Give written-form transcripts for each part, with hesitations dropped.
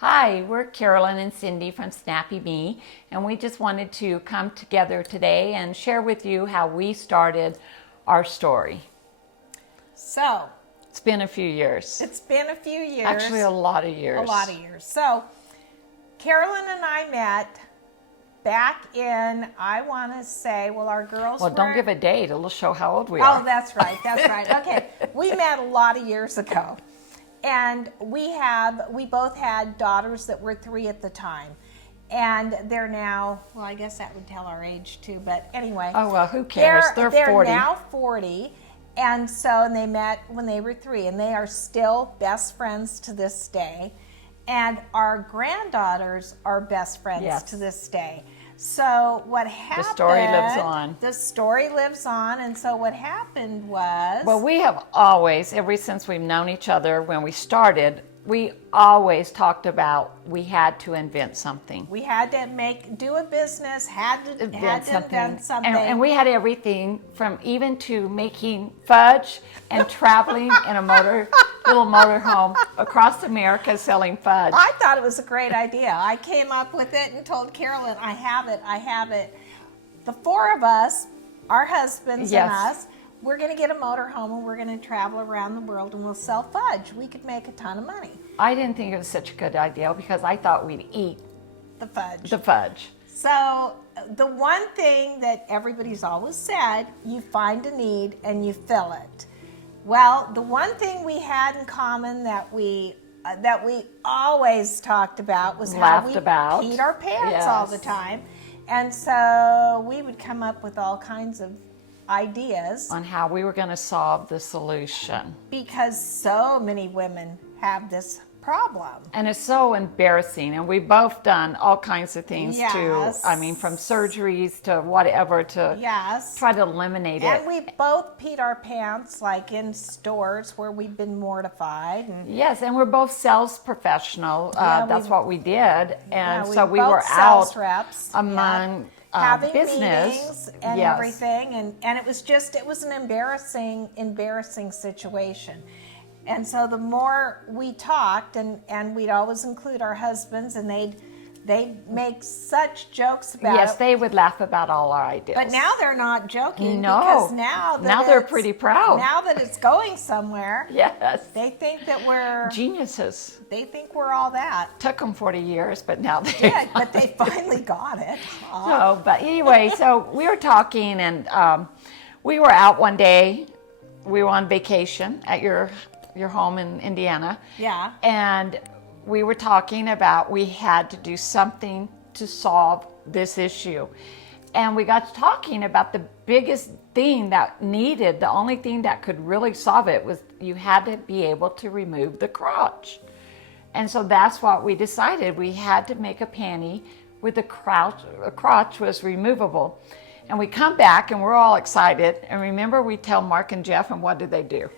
Hi, we're Carolyn and Cindy from Snappy Me, and we just wanted to come together today and share with you how we started our story. So, It's been a few years. it's been a few years. Actually, a lot of years. A lot of years. So, Carolyn and I met back in, I want to say, well, our girls Well, were... don't give a date. It'll show how old we are. Oh, that's right. That's right. Okay. We met a lot of years ago. And we both had daughters that were 3 at the time. And they're now, well, I guess that would tell our age too, but anyway. Oh, well, who cares? They're 40. They're now 40. And they met when they were 3, and they are still best friends to this day. And our granddaughters are best friends to this day. So what happened... The story lives on. The story lives on, and so what happened was... Well, we have always, ever since we've known each other when we started, we always talked about we had to invent something. We had to do a business, had to invent something. And we had everything from even to making fudge and traveling in a little motorhome across America selling fudge. I thought it was a great idea. I came up with it and told Carolyn, I have it. The 4 of us, our husbands and us, we're going to get a motorhome and we're going to travel around the world and we'll sell fudge. We could make a ton of money. I didn't think it was such a good idea because I thought we'd eat the fudge. The fudge. So the one thing that everybody's always said, you find a need and you fill it. Well, the one thing we had in common that we always talked about was how we peed our pants all the time. And so we would come up with all kinds of ideas on how we were going to solve the solution. Because so many women have this problem. And it's so embarrassing. And we've both done all kinds of things to, I mean, from surgeries to whatever to try to eliminate it. And we both peed our pants like in stores where we've been mortified. Yes, and we're both sales professional. That's what we did. And so we were sales out reps, among having business meetings and everything, and it was an embarrassing situation. And so the more we talked, and we'd always include our husbands, and they'd make such jokes about it. Yes, they would laugh about all our ideas. But now they're not joking. No, because now they're pretty proud. Now that it's going somewhere, they think that we're geniuses. They think we're all that. Took them 40 years, but now they did. But they finally got it. So, but anyway, so we were talking, and we were out one day. We were on vacation at your home in Indiana. Yeah. And we were talking about we had to do something to solve this issue. And we got to talking about the biggest thing that needed, the only thing that could really solve it was you had to be able to remove the crotch. And so that's what we decided. We had to make a panty with a crotch was removable. And we come back and we're all excited. And remember, we tell Mark and Jeff, and what did they do?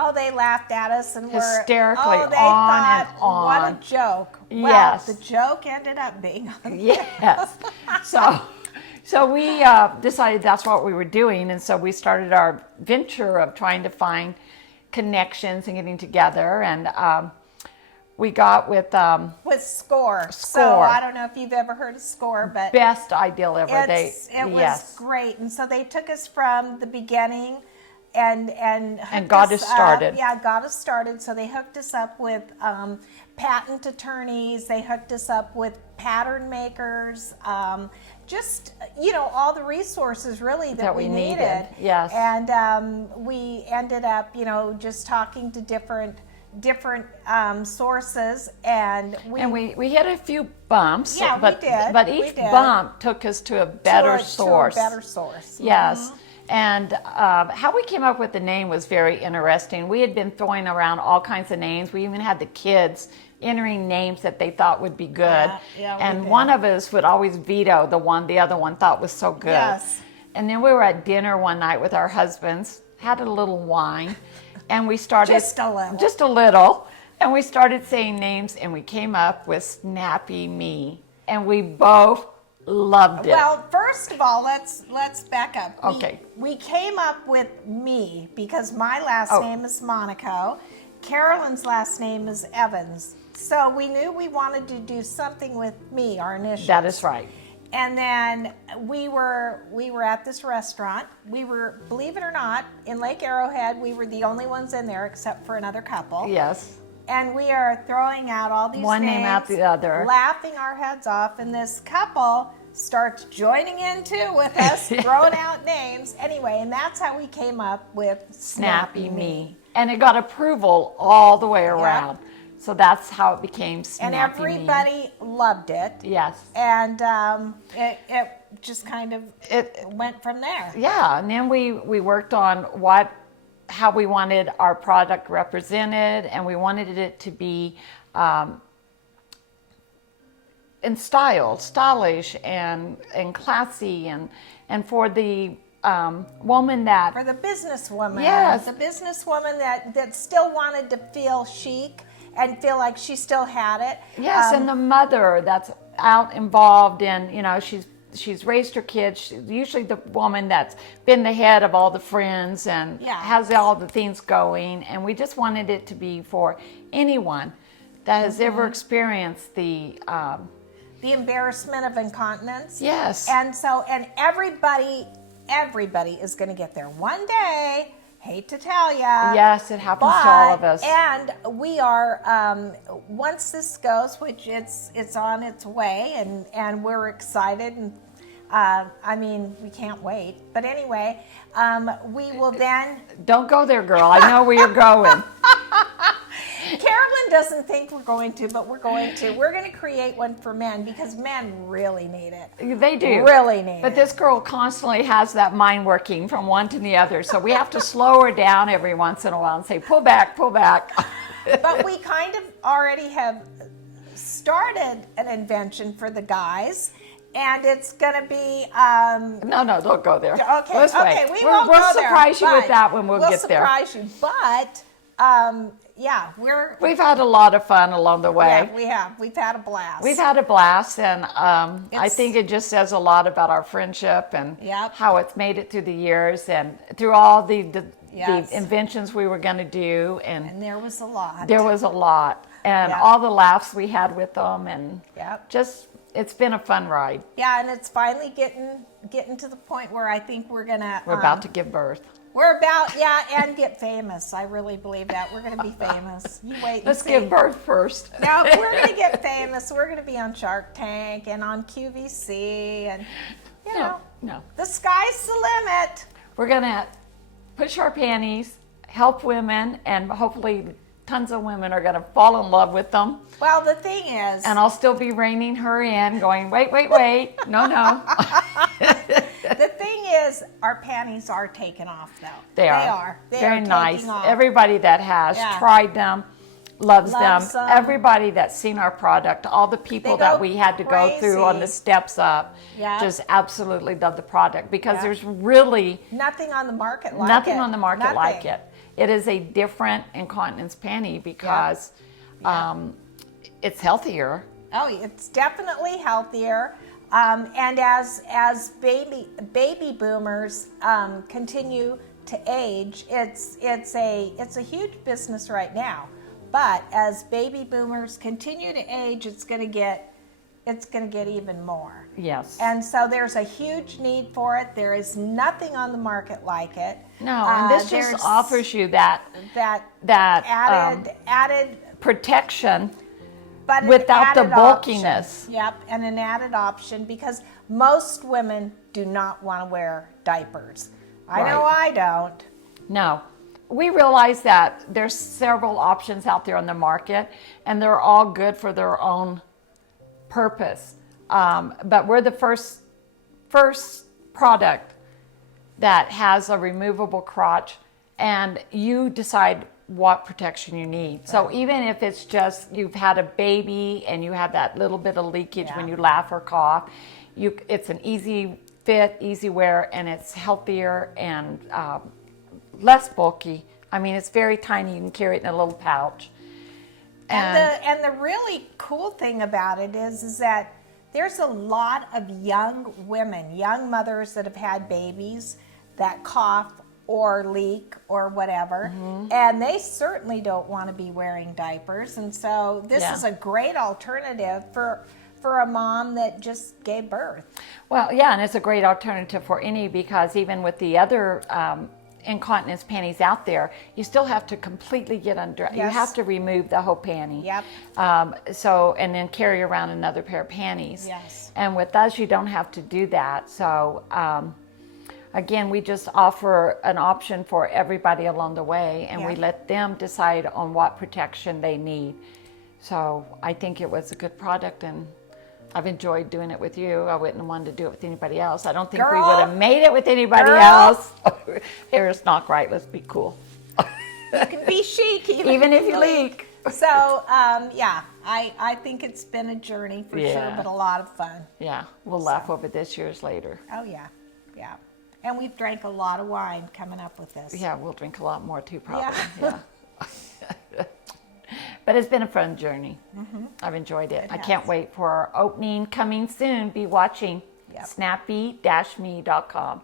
Oh, they laughed at us and were hysterically they thought, and on. What a joke. Well, yes. The joke ended up being yes. So we decided that's what we were doing, and so we started our venture of trying to find connections and getting together, and we got with SCORE. So I don't know if you've ever heard of SCORE, but best ideal ever. It was great, and so they took us from the beginning. And got us started. Got us started. So they hooked us up with patent attorneys. They hooked us up with pattern makers. Just all the resources really that we needed. Yes. And we ended up just talking to different sources, and we hit a few bumps. Yeah, but, we did. But each bump took us to a better source. To a better source. Yes. Mm-hmm. And how we came up with the name was very interesting. We had been throwing around all kinds of names. We even had the kids entering names that they thought would be good. And one of us would always veto the one the other one thought was so good. Yes. And then we were at dinner one night with our husbands, had a little wine, and we started... Just a little. Just a little. And we started saying names, and we came up with Snappy Me. And we both loved it. Well, first of all, let's back up. Okay. We came up with me because my last name is Monaco. Carolyn's last name is Evans. So we knew we wanted to do something with me, our initials. That is right. And then we were at this restaurant. We were, believe it or not, in Lake Arrowhead. We were the only ones in there except for another couple. Yes. And we are throwing out all these One name after the other. laughing our heads off. And this couple starts joining in too with us, throwing out names. Anyway, and that's how we came up with Snappy Me. And it got approval all the way around. So that's how it became Snappy And everybody loved it. Yes. And it just kind of went from there. Yeah, and then we worked on how we wanted our product represented, and we wanted it to be in stylish and classy, and for the woman that For the businesswoman. Yes. The businesswoman that still wanted to feel chic and feel like she still had it. yes, and the mother that's out involved in, she's raised her kids. She's usually the woman that's been the head of all the friends and has all the things going. And we just wanted it to be for anyone that has ever experienced the embarrassment of incontinence. yes. And everybody is going to get there one day. Hate to tell you. Yes, it happens to all of us. And we are, once this goes, which it's on its way, and we're excited, and I mean, we can't wait. But anyway, we will then. Don't go there, girl. I know where you're going. Carolyn doesn't think we're going to, but we're going to. We're going to create one for men because men really need it. They do. Really need But it. this girl constantly has that mind working from one to the other. So we have to slow her down every once in a while and say, pull back, pull back. But we kind of already have started an invention for the guys. And it's going to be. No, don't go there. Okay, Let's okay, wait. we won't We'll go there. surprise you with but that when we'll get there. We'll surprise you. But, yeah, We've had a lot of fun along the way. Yeah, we have. We've had a blast. We've had a blast, and I It's- think it just says a lot about our friendship and Yep. how it's made it through the years and through all the Yes. inventions we were going to do. And there was a lot. There was a lot, and Yeah. all the laughs we had with them, and Yep. just it's been a fun ride. Yeah, and it's finally getting to the point where I think we're gonna. We're about to give birth. We're about, and get famous. I really believe that we're gonna be famous. You wait. And Let's see. give birth first. Now, if we're gonna get famous, we're gonna be on Shark Tank and on QVC, and you know, No. the sky's the limit. We're gonna push our panties, help women, and hopefully tons of women are gonna fall in love with them. Well, the thing is, And I'll still be reining her in, going, wait. No. the thing is, our panties are taken off, though. They are. They Very are nice. taking off. Everybody that has Yeah. tried them loves Loves them. them. Everybody that's seen our product, all the people They that go we had to go through on the crazy. steps up, Yeah. just absolutely love the product because Yeah. there's really Nothing on the market like it. nothing on the market like Nothing. it. It is a different incontinence panty because it's healthier. Oh, it's definitely healthier. And as baby boomers continue to age, it's a huge business right now. But as baby boomers continue to age, it's going to get even more. Yes. And so there's a huge need for it. There is nothing on the market like it. No, and this There's just offers you that that added protection but an without the added bulkiness. option. Yep, and an added option because most women do not want to wear diapers. I know I don't. No. We realize that there's several options out there on the market, and they're all good for their own purpose. But we're the first product that has a removable crotch, and you decide what protection you need. So even if it's just you've had a baby and you have that little bit of leakage when you laugh or cough, it's an easy fit, easy wear, and it's healthier and less bulky. I mean, it's very tiny. You can carry it in a little pouch. And the really cool thing about it is that there's a lot of young women, young mothers that have had babies that cough or leak or whatever, and they certainly don't want to be wearing diapers. And so this Yeah. is a great alternative for a mom that just gave birth. Well, yeah, and it's a great alternative for any, because even with the other incontinence panties out there, you still have to completely get under. You Yes. have to remove the whole panty. Yep. So, and then carry around another pair of panties. Yes. And with us, you don't have to do that. So, again, we just offer an option for everybody along the way, and we Yeah. let them decide on what protection they need. So I think it was a good product, and I've enjoyed doing it with you. I wouldn't want to do it with anybody else. I don't think we Girl. would have made it with anybody Girl. else. It's not right. Let's be cool. You can be chic Even if you leak. So, yeah, I think it's been a journey for sure, Yeah. but a lot of fun. Yeah, we'll laugh over this years later. Oh, yeah, yeah. And we've drank a lot of wine coming up with this. Yeah, we'll drink a lot more too, probably. Yeah. Yeah. But it's been a fun journey. I've enjoyed it. It I can't has. wait for our opening coming soon. Be watching Yep. snappy-me.com.